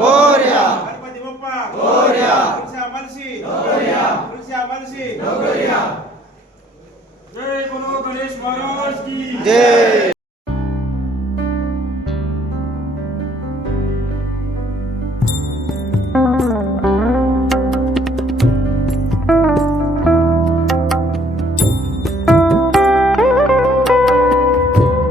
मोरया. गणपती बाप्पा मोरया. तुळशी आमालशी मोरया. तुळशी आमालशी. मोरया. जय बोलो गणेश महाराज की जय.